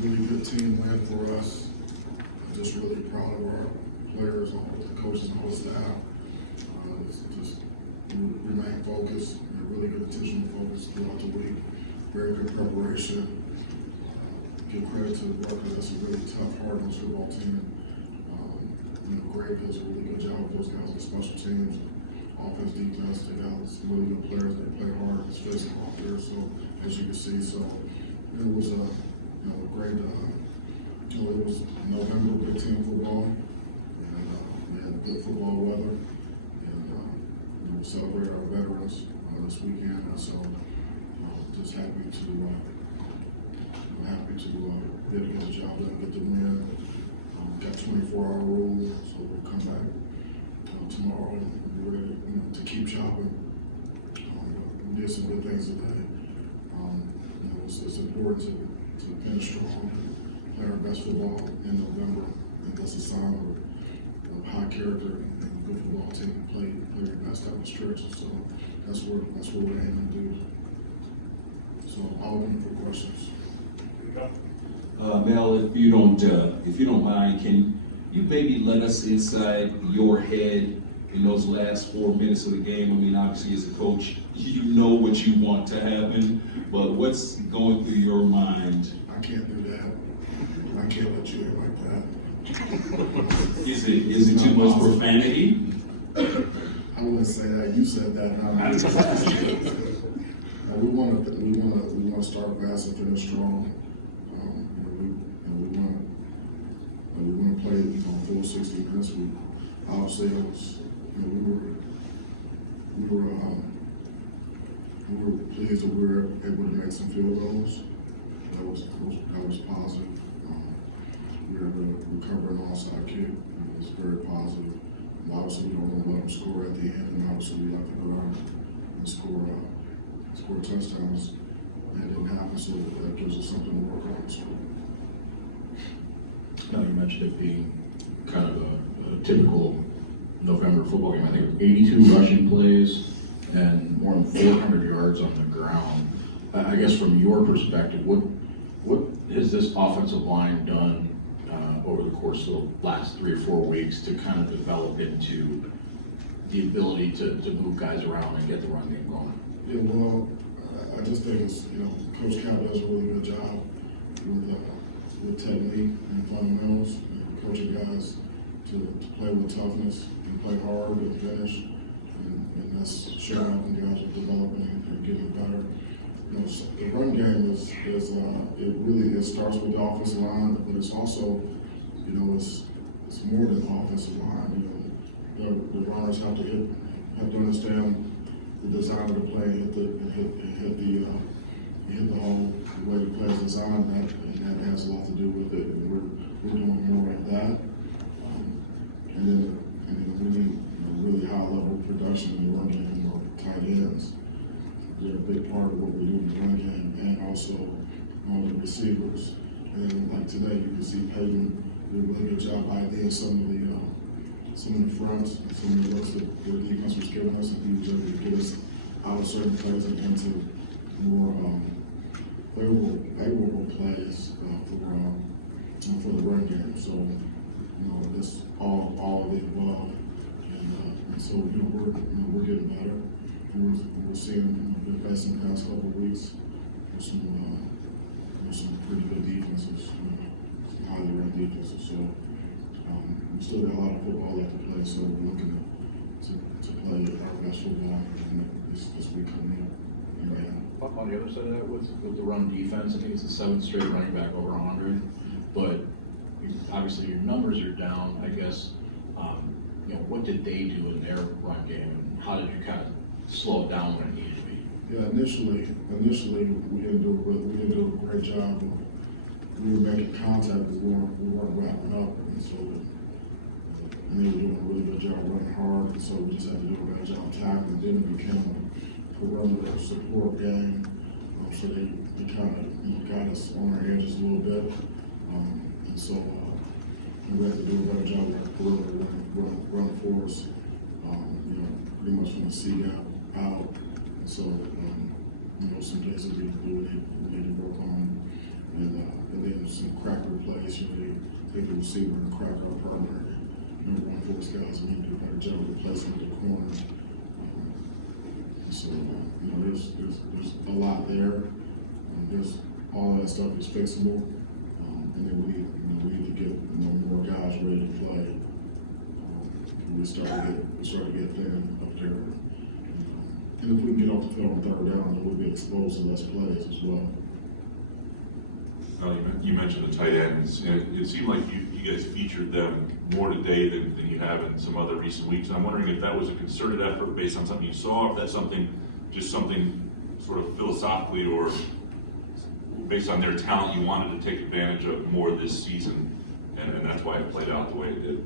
really good team win for us. I'm just really proud of our players, all the coaches, and all the staff. Just remain focused, really good attention focus throughout the week. Very good preparation. Give credit to Rutgers. That's a really tough, hard-nosed football team. Greg does a really good job with those guys on special teams, offense, defense. They got some really good players. They play hard. It's physical out there. So as you can see, so it was a great. It was November, big team football, and we had good football weather, and we celebrated our veterans this weekend. And so just happy to be able to get the job done, get the win. Got 24-hour rule, so we'll come back tomorrow and be ready to keep chopping. We did some good things today. It's important to finish strong, play our best football in November. I think that's a sign of high character and good football team. Play your best type of stretch. So that's what we're aiming to do. So I'll open for questions. Mel, if you don't mind, can you maybe let us inside your head in those last 4 minutes of the game? I mean, obviously as a coach, you know what you want to happen, but what's going through your mind? I can't do that. I can't let you in like that. Is it too much profanity? I wouldn't say that. You said that. We want to start fast and finish strong. We want to play full 60 minutes. Obviously it was, we were pleased that we were able to make some field goals. That was positive. We were able to recover an onside kick. It was very positive. And obviously we don't want to let them score at the end, and obviously we have to go out and score touchdowns. And it didn't happen, so that gives us something to work on. So. Now you mentioned it being kind of a typical November football game. I think 82 rushing plays and more than 400 yards on the ground. I guess from your perspective, what has this offensive line done over the course of the last 3 or 4 weeks to kind of develop into the ability to move guys around and get the run game going? Yeah, well, I just think it's, Coach Cap does a really good job with technique and fundamentals, coaching guys to play with toughness and play hard and finish, and that's showing up, and guys are developing and getting better. The run game is it starts with the offensive line, but it's also, it's more than the offensive line. The runners have to understand the design of the play, hit the hole, the way the play is designed, and that has a lot to do with it. And we're doing more of that. And then we need really high level production in the run game or tight ends. They're a big part of what we do in the run game, and also all the receivers. And then like today, you can see Peyton did a really good job IDing some of the fronts, some of the looks that the defense was giving us, and he was able to get us out of certain plays and into more favorable plays for the run game. So it's all of the above, and so we're getting better. We're seeing been facing the past couple of weeks with some pretty good defenses, some highly ranked defenses. So we still got a lot of football left to play. So we're looking to play our best football this week coming up. On the other side of that, with the run defense, I think it's the 7th straight running back over 100. But obviously your numbers are down. I guess what did they do in their run game, and how did you kind of slow it down when it needed to be? Yeah, initially we didn't do a great job. We were making contact, but we weren't wrapping up, and so we were doing a really good job running hard, and so we just had to do a better job tackling. Then it became a run support game, so they kind of got us on our edges a little bit, and so we had to do a better job of run for us, pretty much from the C gap out. And so some things that we need to work on, and then some place, you know, they take the receiver and crack up primary. Number one, force guys, we need to do a better job of replacing the corner. So, you know, there's a lot there. There's all that stuff is fixable, and then we need to get more guys ready to play. We start to get thin up there. And if we can get off the field on third down, then we'll be exposed to less plays as well. You mentioned the tight ends, and it seemed like you guys featured them more today than you have in some other recent weeks. And I'm wondering if that was a concerted effort based on something you saw, or if that's something sort of philosophically or based on their talent you wanted to take advantage of more this season, and that's why it played out the way it did.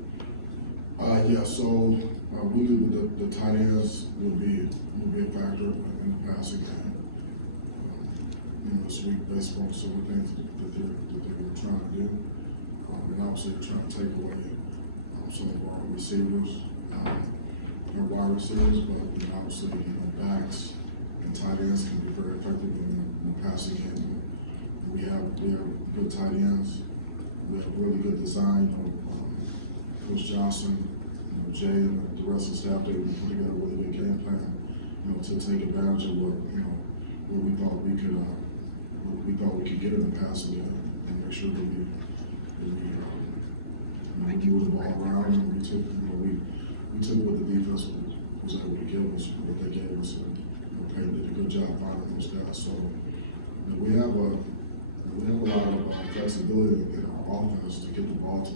Yeah, so we knew the tight ends would be a factor in the passing game. This week based on some of the things that they were trying to do. And obviously they're trying to take away some of our receivers, our wide receivers, but obviously backs and tight ends can be very effective in the passing game. We have good tight ends. We have really good design. Coach Johnson, Jay, and the rest of the staff, they put together a really good game plan, to take advantage of what we thought we could get in the passing game and make sure that we moved the ball around, and we took what the defense was able to give us, what they gave us, and Payne did a good job finding those guys. So we have a lot of flexibility in our offense to get the ball to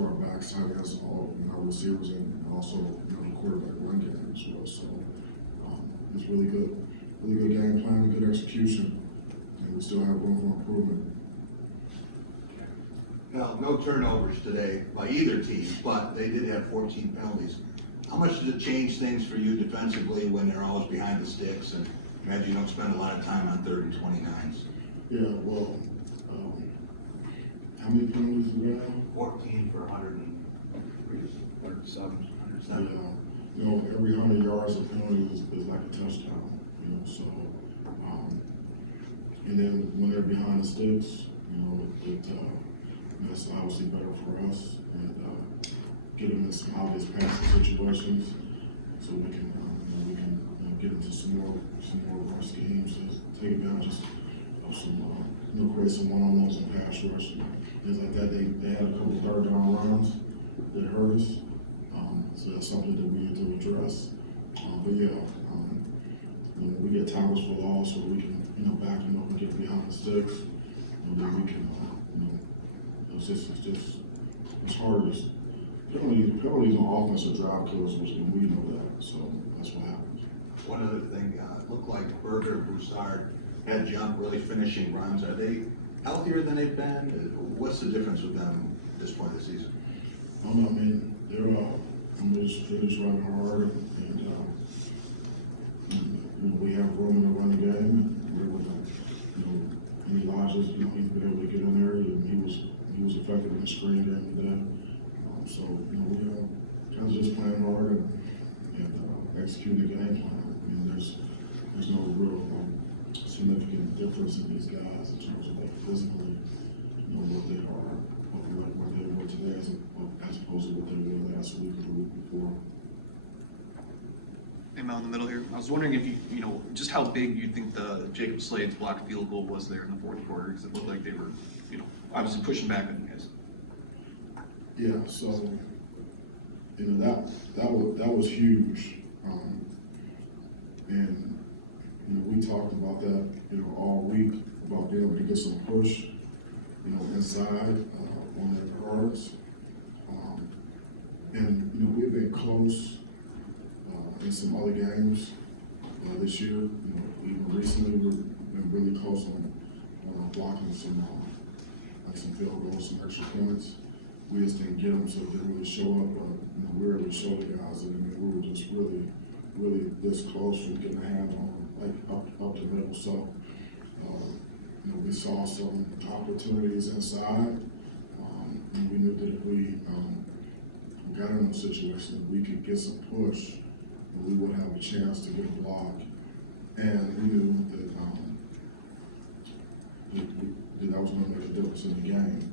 our backs, tight ends, and our receivers, and also the quarterback run game as well. So it's really good game plan, good execution, and we still have room for improvement. Now, no turnovers today by either team, but they did have 14 penalties. How much does it change things for you defensively when they're always behind the sticks, and imagine you don't spend a lot of time on 3rd and 29s? Yeah, well, how many penalties do we have? 14 for 107. Yeah, every 100 yards of penalty is like a touchdown. So, and then when they're behind the sticks, that's obviously better for us, and get them in some obvious passing situations, so we can get into some more of our schemes to take advantage of some create some one-on-ones and pass rush and things like that. They had a couple third down runs that hurt us, so that's something that we need to address. But yeah. We get tackles for loss, or we can, back them up and get behind the sticks, and then we can, it's hard. Penalties on offense are drive killers, and we know that, so that's what happens. One other thing, it looked like Berger and Broussard had jump, really finishing runs. Are they healthier than they've been? What's the difference with them at this point of the season? They're just running hard, and we have room in the running game. We're with Elijah's, he's been able to get in there, and he was effective in the screen game today. So we guys just playing hard and executing the game plan. There's no real significant difference in these guys in terms of physically, what they are, what they were today as opposed to what they were last week or the week before. Hey, Mel, in the middle here. I was wondering if you just how big you think the Jacob Slade's blocked field goal was there in the fourth quarter, because it looked like they were, obviously pushing back on you guys. Yeah, so that was huge, and we talked about that all week about being able to get some push inside on their guards, and we've been close in some other games this year. Even recently we've been really close on blocking some field goals, some extra points. We just didn't get them, so it didn't really show up. But we were able to show the guys that we were just really this close from getting a hand on up the middle. So we saw some opportunities inside, and we knew that if we got in those situations, we could get some push, and we would have a chance to get a block. And we knew that that was going to make a difference. focus in the game.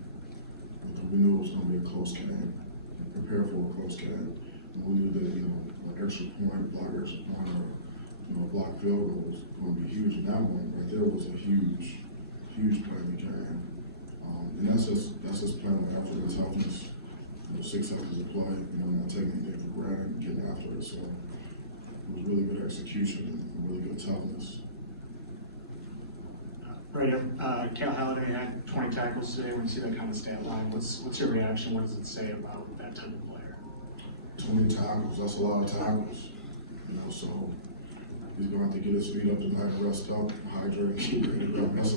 Because we knew it was going to be a close game, and prepare for a close game. And we knew that, an extra point, block extra point, or, block field goal was going to be huge. And that one right there was a huge play in the game. And that's just playing with effort and toughness. 6 seconds of play, not taking anything for granted and getting after it. So it was really good execution and really good toughness. Right, Cal Halliday had 20 tackles today. When you see that kind of stat line, what's your reaction? What does it say about that type of player? 20 tackles, that's a lot of tackles. So he's going to have to get his feet up tonight and rest up, hydrate, and keep ready to go. That's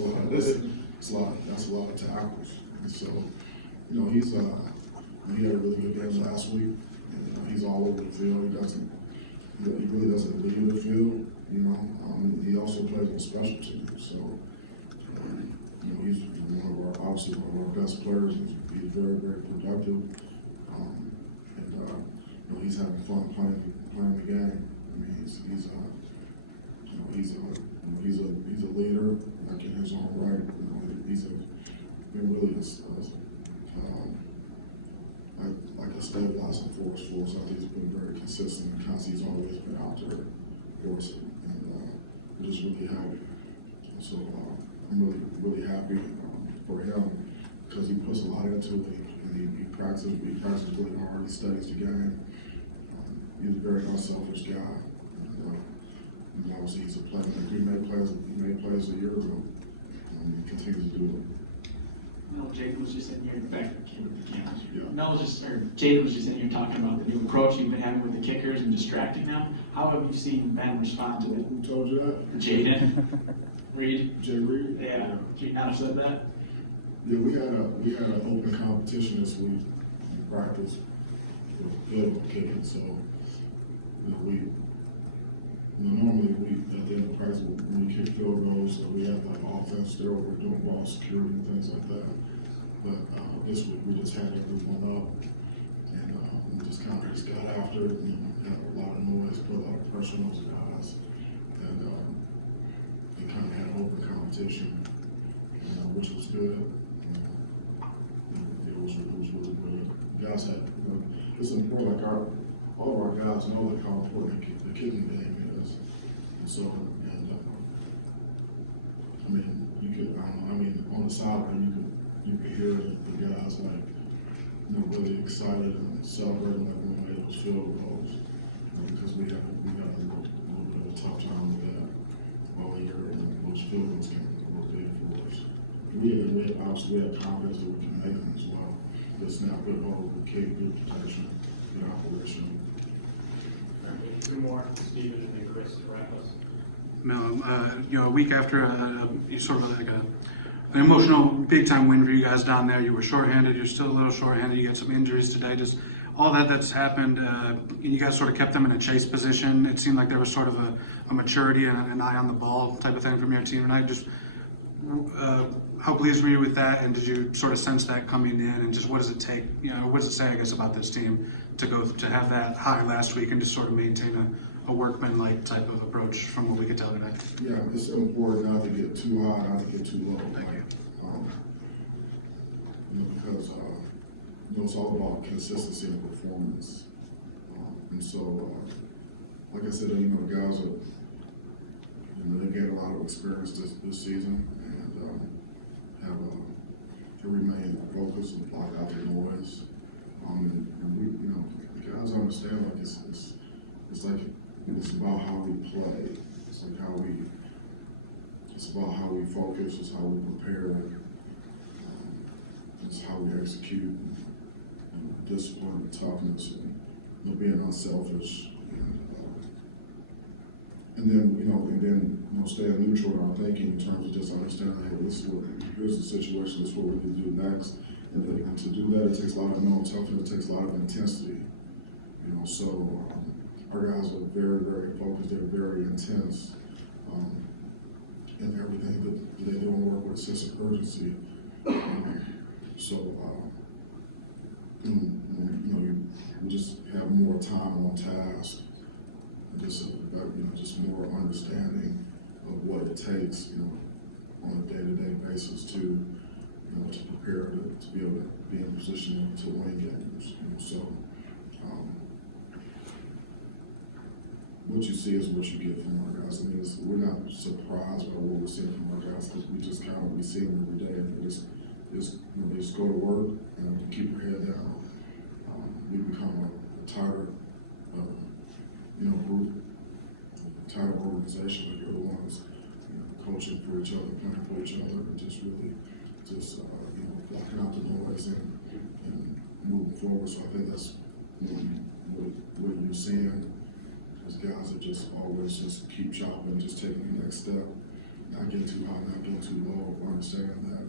a lot of tackles. And so, he had a really good game last week. And, he's all over the field. He really doesn't leave the field. He also plays on special teams. So, he's obviously one of our best players. He's very, very productive. He's having fun playing the game. He's a leader, like in his own right. Like a stabilizing force for us. I think he's been very consistent because he's always been out there for us, and it just really helped. So I'm really happy for him because he puts a lot into it, and he practices really hard. He studies the game. He's a very unselfish guy. And obviously he's a player. He made plays a year ago. He continues to do it. Mel, Jake was just in here. In fact, Yeah. Jake was just in here talking about the new approach you've been having with the kickers and distracting them. How have you seen Ben respond to it? Who told you that? Jaden, Reed. Jay Reed? Yeah, should you not have said that? Yeah, we had an open competition this week in practice for field goal kicking. So, normally at the end of practice when we kick field goals, we have like offense there, we're doing ball security and things like that. But this week we just had everyone up, and we just got after it, had a lot of noise, put a lot of pressure on those guys, and we kind of had an open competition, which was good. It was really good. Guys had, it's important. Like all of our guys know like how important the kicking game is, and so on the sideline you could hear the guys like really excited and celebrating like when we made those field goals, because we had a little bit of a tough time with that all year, and those field goals were big for us. We had confidence that we can make them as well. Good snap, good hold, good kick, good protection, good operation. Two more, Steven and then Chris to wrap us. Mel, a week after sort of like an emotional big-time win for you guys down there, you were shorthanded, you're still a little shorthanded, you got some injuries today, just all that's happened, and you guys sort of kept them in a chase position. It seemed like there was sort of a maturity and an eye on the ball type of thing from your team tonight. Just how pleased were you with that, and did you sort of sense that coming in, and just what does it take, what does it say, I guess, about this team to have that high last week and just sort of maintain a workman-like type of approach from what we could tell today? Yeah, it's important not to get too high, not to get too low. Thank you. Because it's all about consistency and performance. And so, like I said, the guys are, they gained a lot of experience this season, and have remained focused and block out the noise. And we, the guys understand like it's about how we play. It's about how we focus. It's how we prepare. It's how we execute. Discipline, toughness, and being unselfish. And then staying neutral in our thinking in terms of just understanding, hey, here's the situation. This is what we need to do next. And to do that, it takes a lot of mental toughness. It takes a lot of intensity. So. Our guys are very, very focused. They're very intense in everything that they do and work with a sense of urgency. We just have more time on task, just more understanding of what it takes, on a day-to-day basis to to prepare to be able to be in a position to win games. So what you see is what you get from our guys. I mean, we're not surprised by what we're seeing from our guys because we just we see them every day, and they just go to work and keep their head down. We become a tighter, group, tighter organization. Like everyone's coaching for each other, playing for each other, and just really blocking out the noise and moving forward. So I think that's what you're seeing. Those guys are just always just keep chopping, just taking the next step, not getting too high, not getting too low, understanding that,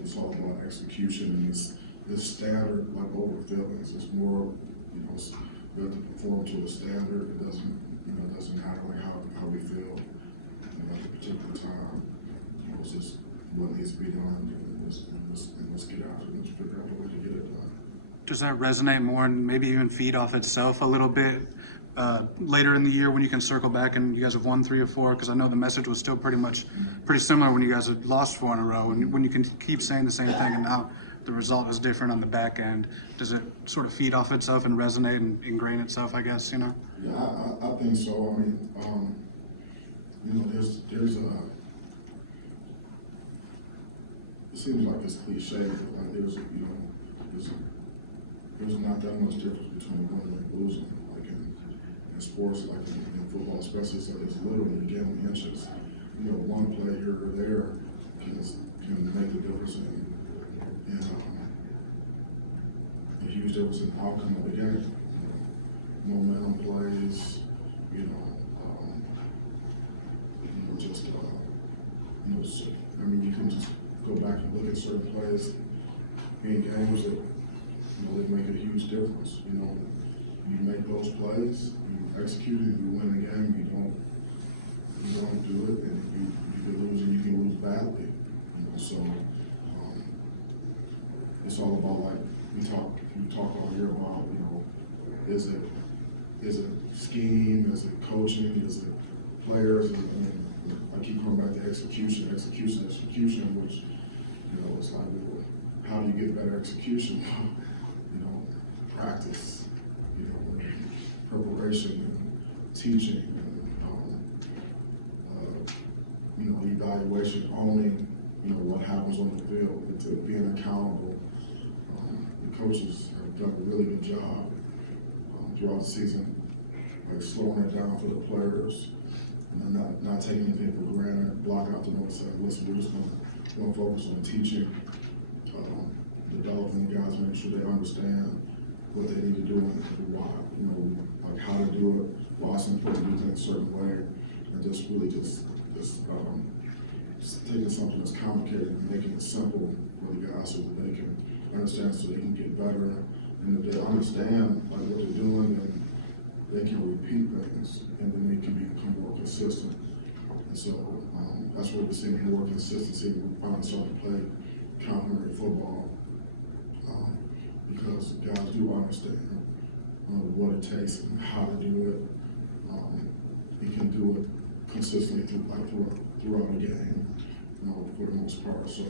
it's all about execution, and this standard like over feelings. It's more, we have to perform to a standard. It doesn't matter like how we feel at a particular time. It's just what needs to be done, and let's get out and let's figure out a way to get it done. Does that resonate more and maybe even feed off itself a little bit later in the year when you can circle back and you guys have won 3 or 4? Because I know the message was still pretty similar when you guys had lost 4 in a row. And when you can keep saying the same thing and now the result is different on the back end, does it sort of feed off itself and resonate and ingrain itself, I guess, Yeah, I think so. I mean, there's it seems like it's cliche, but like there's not that much difference between winning and losing. Like in sports, like in football, especially, so it's literally a game of inches. One play here or there can make the difference in a huge difference in the outcome of the game. Momentum plays, you can just go back and look at certain plays in games that they make a huge difference. You make those plays, you execute it, you win the game. You don't do it, and you can lose, and you can lose badly. So it's all about, like we talk all year about. Is it scheme? Is it coaching? Is it players? I keep coming back to execution, which it's like, how do you get better execution? Practice, preparation, and teaching, and evaluation, owning, what happens on the field, and to being accountable. The coaches have done a really good job throughout the season, like slowing it down for the players, and not taking anything for granted, block out the notes, saying, listen, we're just going to focus on teaching, developing the guys, make sure they understand what they need to do and why, like how to do it, why it's important to do things a certain way, and just really just taking something that's complicated and making it simple for the guys so that they can understand, so they can get better, and if they understand like what they're doing, then they can repeat things, and then they can become more consistent. And so that's where we're seeing more consistency. We finally starting to play complementary football because guys do understand what it takes and how to do it. You can do it consistently throughout a game, for the most part. So,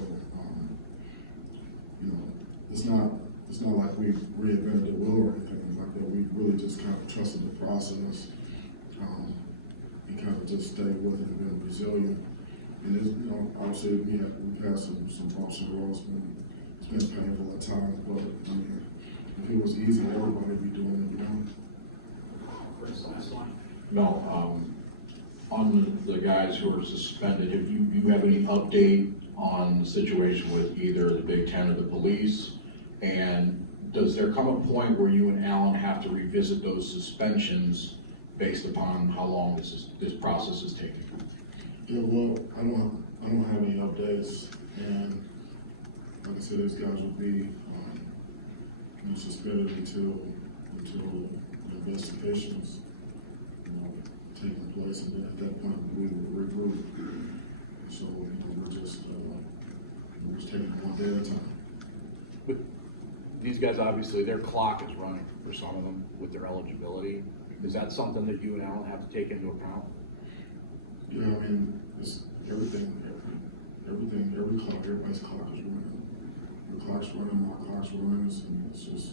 it's not like we reinvented the wheel or anything like that. We really just kind of trusted the process and kind of just stayed with it and been resilient. And it's, obviously we've had some bumps and roads. It's been painful at times, but I mean, if it was easy, everybody would be doing it, No, on the guys who are suspended, if you have any update on the situation with either the Big Ten or the police? And does there come a point where you and Alan have to revisit those suspensions based upon how long this process is taking? Yeah, well, I don't have any updates, and like I said, these guys will be suspended until the investigations taking place, and then at that point we will regroup. So we're just taking it one day at a time. But these guys, obviously, their clock is running for some of them with their eligibility. Is that something that you and Alan have to take into account? Yeah, I mean, everything every clock, everybody's clock is running. Your clock's running, my clock's running, and it's just,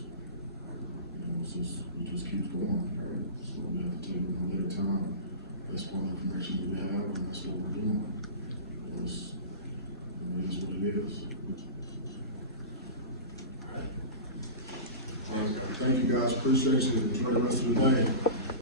it just keeps going, right? So we have to take it one day at a time. That's all the information we have, and that's what we're doing. It is what it is. All right, thank you guys, appreciate you, enjoy the rest of the day.